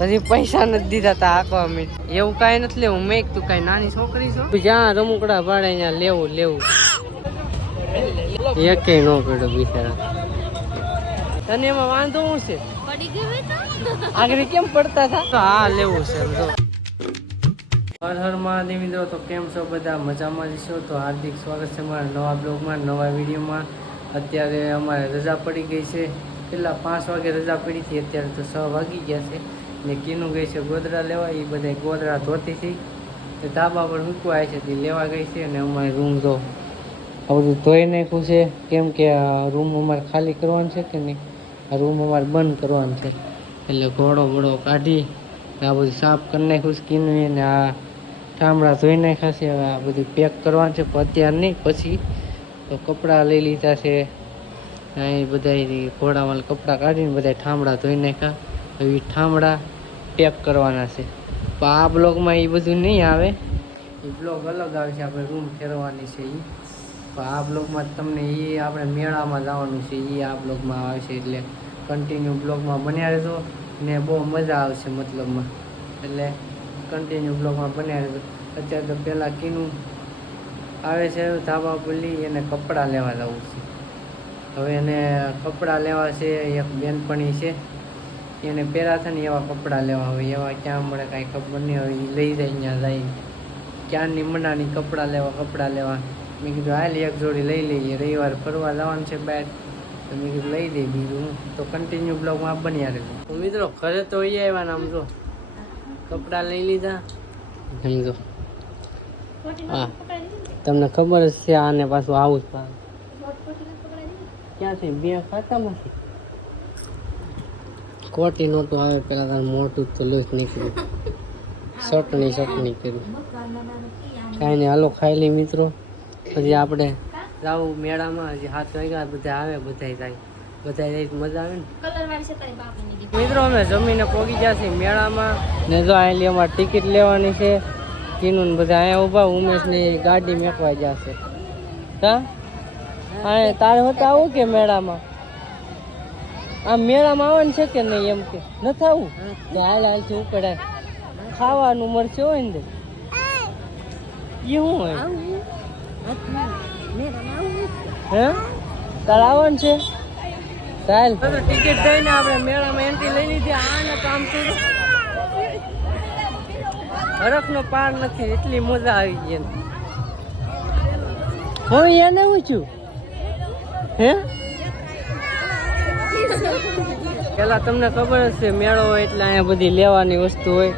હજી પૈસા નથી દીધા તા આખો મિનિટ એવું કાંઈ નથી લેવું મેં તું કાંઈ નાની છોકરી છો જ્યાં રમકડા પાડે ત્યાં લેવું લેવું એકે નો પડ્યો બિચારા તને એમાં વાંધો શું છે આગળ કેમ પડતા હતા હા લેવું છે જો હર હર મહાદેવ મિત્રો તો કેમ છો બધા મજામાં જ છો તો હાર્દિક સ્વાગત છે મારા નવા બ્લોગમાં નવા વિડીયોમાં અત્યારે અમારે રજા પડી ગઈ છે પેલા 5 વાગે રજા પડી હતી અત્યારે તો 6 વાગી ગયા છે ને કીનું ગઈ છે ગોદડા લેવા એ બધા ગોદડા ધોતી હતી ધાબા પર મૂકવા છે તે લેવા ગઈ છે અને અમારે રૂમ જો આ બધું ધોઈ નાખ્યું છે કેમ કે આ રૂમ અમારે ખાલી કરવાનું છે કે નહીં આ રૂમ અમારે બંધ કરવાનું છે એટલે ઘોડો બોડો કાઢી આ બધું સાફ કરી નાખ્યું છે કીનું ને આ ઠામડા ધોઈ નાખ્યા છે હવે આ બધું પેક કરવાનું છે પણ અત્યારે નહીં પછી તો કપડાં લઈ લીધા છે અહીં બધા ઘોડામાં કપડાં કાઢીને બધા ઠામડા ધોઈ નાખ્યા હવે ઠામડા પેક કરવાના છે પણ આ બ્લોગમાં એ બધું નહીં આવે એ બ્લોગ અલગ આવે છે આપણે રૂમ ફેરવાની છે એ પણ આ બ્લોગમાં તમને એ આપણે મેળામાં જવાનું છે એ આ બ્લોગમાં આવે છે એટલે કન્ટિન્યુ બ્લોગમાં બન્યા રહેજો ને બહુ મજા આવશે મતલબમાં એટલે કન્ટિન્યુ બ્લોગમાં બન્યા રહેજો અત્યારે તો પહેલાં કીનું આવે છે ધાબા પર લઈ એને કપડાં લેવા જવું છે હવે એને કપડાં લેવા છે એક બેનપણી છે એને પહેરા છે ને એવા કપડાં લેવા હોય એવા ક્યાં મળે કાંઈ ખબર નહીં હોય એ લઈ જાય ત્યાં જાય ક્યાંની મનાની કપડાં લેવા મેં કીધું હાલ એક જોડી લઈ લઈએ રવિવાર ફરવા જવાનું છે બહાર તો મેં કીધું લઈ દઈ બીજું તો કન્ટિન્યુ બ્લોગમાં બન્યા રહેજો મિત્રો ઘરે તો એ આવ્યા ને આમ જો કપડાં લઈ લીધા સમજો હા તમને ખબર જ છે આને પાછું આવું જ ક્યાંથી બે ખાતામાંથી કોટી નોટું આવે પેલા તાર મોટું તો લોસ નીકળ્યું ચટણી કર્યું કાંઈ નહીં હાલો ખાઈ લઈ મિત્રો પછી આપણે જાવું મેળામાં હજી 7 વાગ્યા બધા આવે બધા જાય મજા આવે ને મિત્રો અમે જમીને પહોંચી ગયા છીએ મેળામાં ને જો અહીં અમારે ટિકિટ લેવાની છે કીનું બધા અહીંયા ઊભા ઉમેશની ગાડી મેકવા જશે હા હા તારે હોતા આવું કે મેળામાં આ મેળામાં આવવાનું છે કે નહીં એમ કે નથી આવું હાલ છે ઉપડે ખાવાનું મળશે હોય ને એ શું હોય હે તારે આવવાનું છે ચાલ ટિકિટ થઈને આપણે મેળામાં એન્ટ્રી લઈ લીધી આને કામ કર્યું હરખનો પાર નથી એટલી મજા આવી ગઈ હું એને હું છું હે પેલા તમને ખબર જ છે મેળો હોય એટલે અહીંયા બધી લેવાની વસ્તુ હોય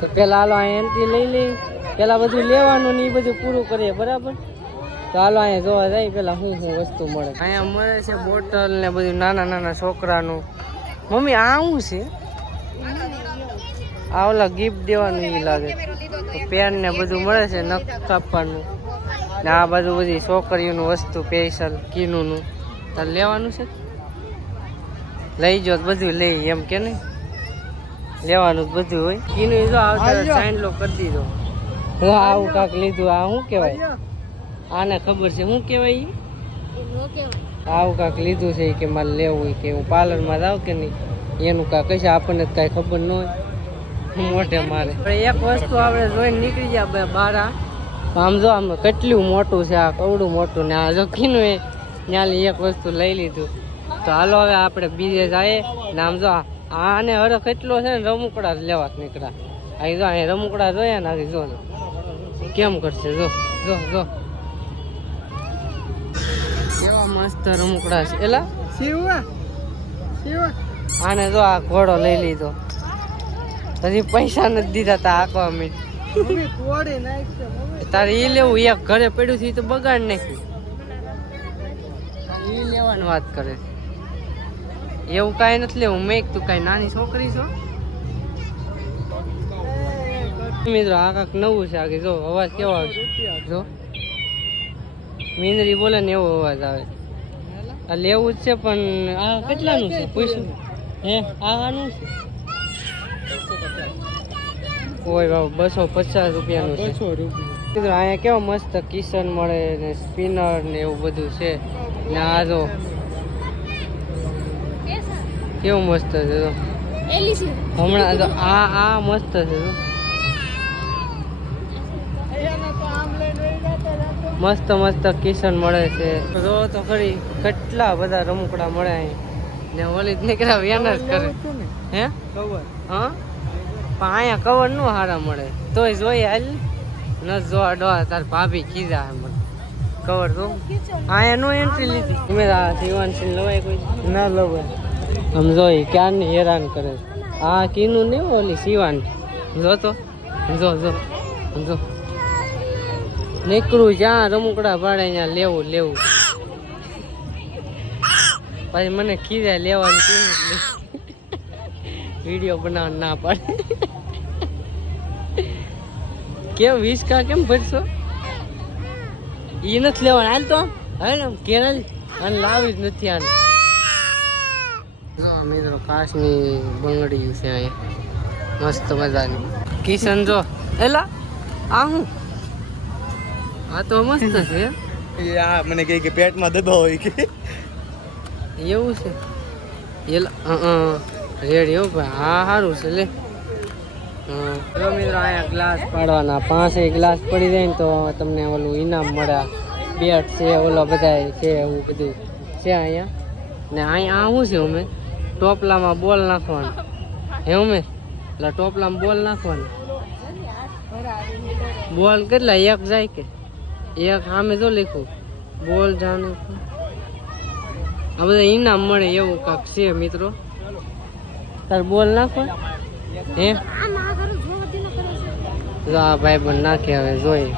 તો પેલા હાલો અહીંયા એન્ટ્રી લઈ લઈ પેલા બધું લેવાનું ને એ બધું પૂરું કરીએ બરાબર તો હાલો અહીંયા જોવા જાય પેલા શું વસ્તુ મળે અહીંયા મળે છે બોટલ ને બધું નાના છોકરાનું મમ્મી આ શું છે આ ઓલા ગિફ્ટ દેવાનું એ લાગે તો પેન ને બધું મળે છે નખ કાપવાનું ને આ બધું બધી છોકરીઓનું વસ્તુ સ્પેશિયલ કીનું તાર લેવાનું છે લઈ જો બધું લઈ એમ કે નહીં લેવાનું બધું હોય કીનું જો આવતા સાઈન લો કરી દીધો આવું કાંક લીધું આ શું કહેવાય આને ખબર છે શું કહેવાય આવું કાંક લીધું છે કે મારે લેવું કે હું પાર્લરમાં જાઉં કે નહીં એનું કાંક કશે આપણને કાંઈ ખબર ન હોય મોઢે મારે એક વસ્તુ આપણે જોઈને નીકળી જાય બહાર આમ જો આમ કેટલું મોટું છે આ કવડું મોટું ને આ જો કીનું એ ત્યાંની એક વસ્તુ લઈ લીધું તો હાલો હવે આપણે બીજે જાય ને આમ જો આને હરખ કેટલો છે ને રમકડા લેવા નીકળ્યા અહીં જો અહીં રમકડા જોયા ને આથી જો કેમ કરશે જો જો જો કેવા મસ્ત રમકડા છે એલા આને જો આ ઘોડો લઈ લીધો હજી પૈસા નથી દીધા તા આખો મિનિટ તારે એ લેવું એક ઘરે પડ્યું છે તો બગાડ નાખ્યું એ લેવાની વાત કરે છે એવું કાંઈ નથી લેવું મેં તું કાંઈ નાની છોકરી છો મિત્રો આ કાંક નવું છે આગે જો અવાજ કેવો આવે જો મીંદરી બોલે ને એવો અવાજ આવે આ લેવું જ છે પણ આ કેટલાનું છે પૂછ્યું હે આનું છે ઓય બાબા 250 રૂપિયાનું છે 200 રૂપિયા અહીંયા કેવો મસ્ત કિશન મળે ને સ્પિનર ને એવું બધું છે ને આ જો કેવું મસ્ત છે હમણાં તો આ મસ્ત છે મસ્ત મસ્ત કિશન મળે છે જો તો ખરી કેટલા બધા રમકડા મળે અહીં ને ઓલી નીકળ્યા વ્યાન જ કરે હે હા પણ અહીંયા કવર નું હારા મળે તોય જોઈએ હાલ ન જોવા ડોવા તાર ભાભી કીધા મને કવર તો અહીંયા નો એન્ટ્રી લીધી તમે શિવાન સિંહ લવાય કોઈ ના લવાય આમ જોઈ ક્યારની હેરાન કરે આ કીનું નહીં ઓલી શિવાન જો તો જો જો જો નીકળું જ્યાં રમકડા ભાડે ત્યાં લેવું લેવું પછી મને ખીજા લેવાનું કેવું વિડીયો બનાવવા ના પાડે કેમ 20 કેમ ભરશો ઈ નથી લેવાનું હાલ તો હાલ કેરળ અને લાવી જ નથી આને મિત્રો કાચની બંગડી છે અહીંયા મસ્ત મજાની કિશન જો એલા આ હું આ તો મસ્ત છે મને કહે કે પેટમાં દબાવ હોય કે એવું છે રેડી હો ભાઈ હા સારું છે લે જો મિત્રો અહીંયા ગ્લાસ પાડવાના 5 ગ્લાસ પડી જાય ને તો તમને ઓલું ઇનામ મળે બેટ છે ઓલો બધા છે એવું બધું છે અહીંયા ને અહીંયા શું છે અમે ટોપલામાં બોલ નાખવાનું હે અમે એટલે ટોપલામાં બોલ નાખવાનું બોલ કેટલા એક જાય કે એક સામે તો લખ્યું બોલ જાને આ બધા ઇનામ મળે એવું કાંક છે મિત્રો તાર બોલ નાખો હે આ ભાઈ પણ નાખે હવે જોઈ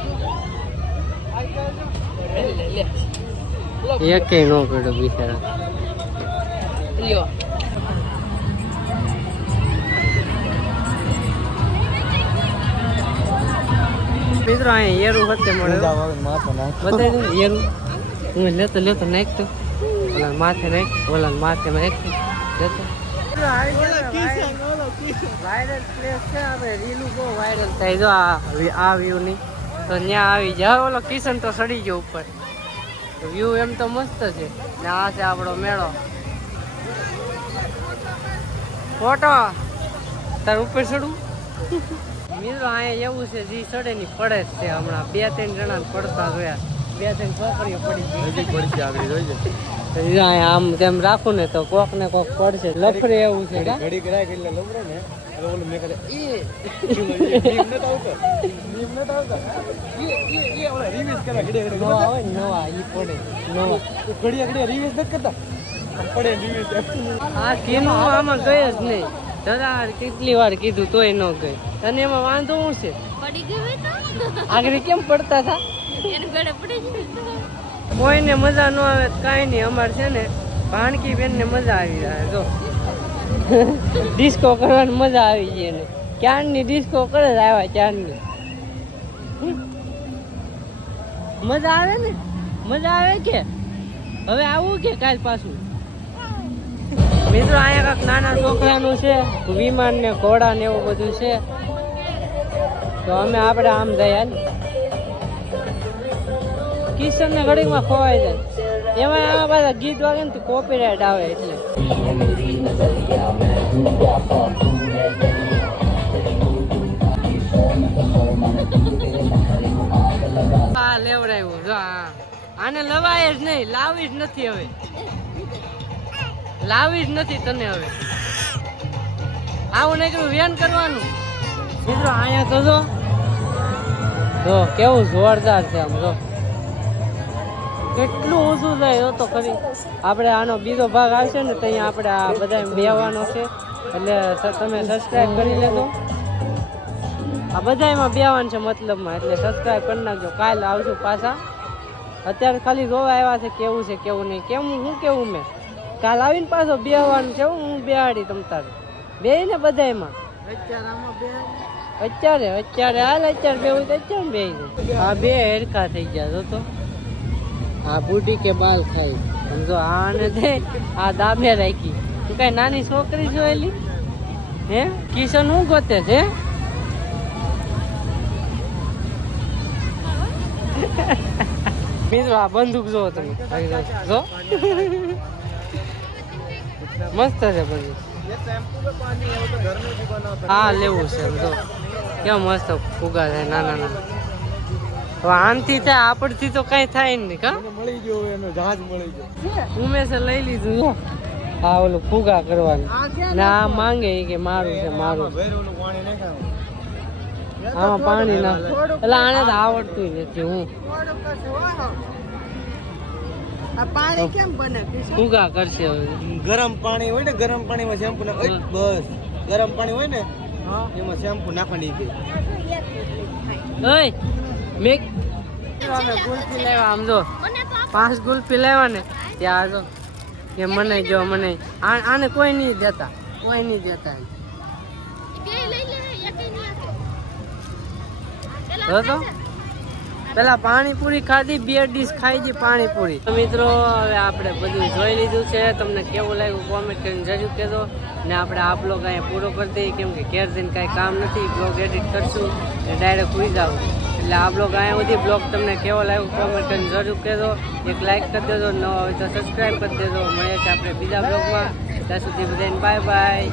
એકે નો પડ્યો બિચારા મિત્રો અહીંયા એરું વચ્ચે મળે બતાવી એરું હું લેતો લેતો નાખતો ઓલા માથે નાખ ઓલા માથે નાખતો લેતો વાયરલ પ્લેસ છે આપણે રીલું બહુ વાયરલ થાય જો આ વ્યૂ ની તો ત્યાં આવી જાય ઓલો કિશન તો સડી ગયો ઉપર વ્યૂ એમ તો મસ્ત છે ને આ છે આપણો મેળો ફોટો તાર ઉપર ચડું મિત્રો અહીંયા એવું છે જે સડે ની પડે જ છે હમણાં 2-3 જણા પડતા જોયા 2-3 છોકરીઓ પડી ગઈ આમ તેમ રાખું ને તો કોક ને કોક પડશે લફરે એવું છે ઘડી કરાય એટલે લફરે ને ઓલું મે કરે એ નીમ નતા આવતા એ ઓલા રિવીઝ કરે ઘડી ઘડી નો આવે નવા ઈ પડે નવા ઘડી ઘડી રિવીઝ ન કરતા પડે રિવીઝ આ કેનું આમાં ગઈ જ નહીં દાદા કેટલી વાર કીધું તોય ન ગઈ અને એમાં વાંધો શું છે પડી ગઈ તો આગળ કેમ પડતા હતા એને ગળે પડી ગઈ કોઈને મજા ન આવે કાંઈ નહીં અમારે છે ને ભાણકી બેન ને મજા આવી જાય જો ડિસ્કો કરવાની મજા આવી ગઈ એને ક્યારની ડિસ્કો કરે જ આવ્યા ક્યારની મજા આવે ને મજા આવે કે હવે આવું કે કાલ પાછું મિત્રો અહીંયા કાંઈક નાના છોકરાનું છે વિમાન ને ઘોડા ને એવું બધું છે તો અમે આપણે આમ જઈએ કિશન ને ઘડીમાં ખોવાઈ જાય એમાં આવા બધા ગીત વાગે ને તો કોપીરાઇટ આવે એટલે આ લેવડાવ્યું જો આને લવાય જ નહીં લાવી જ નથી હવે લાવી જ નથી તને હવે આવું નીકળ્યું વેન કરવાનું મિત્રો અહીંયા તો જો કેવું જોરદાર છે આમ જો કેટલું ઊંચું જાય તો ખરી આપણે આનો બીજો ભાગ આવશે ને તો અહીંયા આપણે આ બધા બેવાનો છે એટલે તમે સબસ્ક્રાઈબ કરી લેજો આ બધામાં બેવાનું છે મતલબમાં એટલે સબસ્ક્રાઈબ કરી નાખજો કાલ આવશું પાછા અત્યારે ખાલી જોવા આવ્યા છે કેવું છે કેવું નહીં કેવું હું કેવું મેં કાલ આવીને પાછો બેવાનું છે હું બેહાડી તમ તારે બે ને બધામાં અત્યારે હાલ અત્યારે બેવું તો અત્યારે બે આ બે હેરખા થઈ ગયા તો આ બુઢી કે બાલ ખાઈ સમજો આને દે આ દાબે રાખી તું કઈ નાની છોકરી જોયેલી હે કિશન હું ગોતે છે મિત્રો આ બંદૂક જો તમે જો મસ્ત છે બંદૂક ये शैम्पू में पानी है वो तो घर में भी बना હા લેવું છે એમ તો કેમ મસ્ત ફુગા થાય નાના નાના હવે આનથી થાય આપણથી તો કઈ થાય નહીં કા મળી ગયો એનો જહાજ મળી ગયો ઉમેશે લઈ લીધું જો હા ઓલું ફુગા કરવાનું ને આ માંગે ઈ કે મારું છે મારું છે. ઓલું પાણી નહીં ખાવું આમાં પાણી ના એટલે આને તો આવડતું નથી હું આ પાણી કેમ બને ફુગા કરશે હવે. ગરમ પાણી હોય ને ગરમ પાણીમાં શેમ્પુ નાખ બસ ગરમ પાણી હોય ને એમાં શેમ્પુ નાખવાની કે ઓય મેક અમે ગુલ્ફી લેવા આમ જો 5 ગુલ્ફી લેવા ને ત્યાં જો કે મને જો મને આને કોઈ નહીં દેતા જો તો પેલા પાણીપુરી ખાધી 2 ડીશ ખાઈ ગઈ પાણીપુરી. તો મિત્રો હવે આપણે બધું જોઈ લીધું છે. તમને કેવું લાગ્યું કોમેન્ટ કરીને જરૂર કહેજો ને આપણે આ બ્લોગ અહીંયા પૂરો કરી દઈએ કેમ કે ઘેર જઈને કાંઈ કામ નથી. બ્લોગ એડિટ કરશું ને ડાયરેક્ટ સુઈ જાવ એટલે આ બ્લોગ અહીંયા સુધી. બ્લોગ તમને કેવો લાગ્યો કોમેન્ટ કરીને જરૂર કહેજો. એક લાઈક કરી દેજો, નવો હોય તો સબસ્ક્રાઈબ કરી દેજો. મળીએ છીએ આપણે બીજા બ્લોગમાં. ત્યાં સુધી બધાને બાય બાય.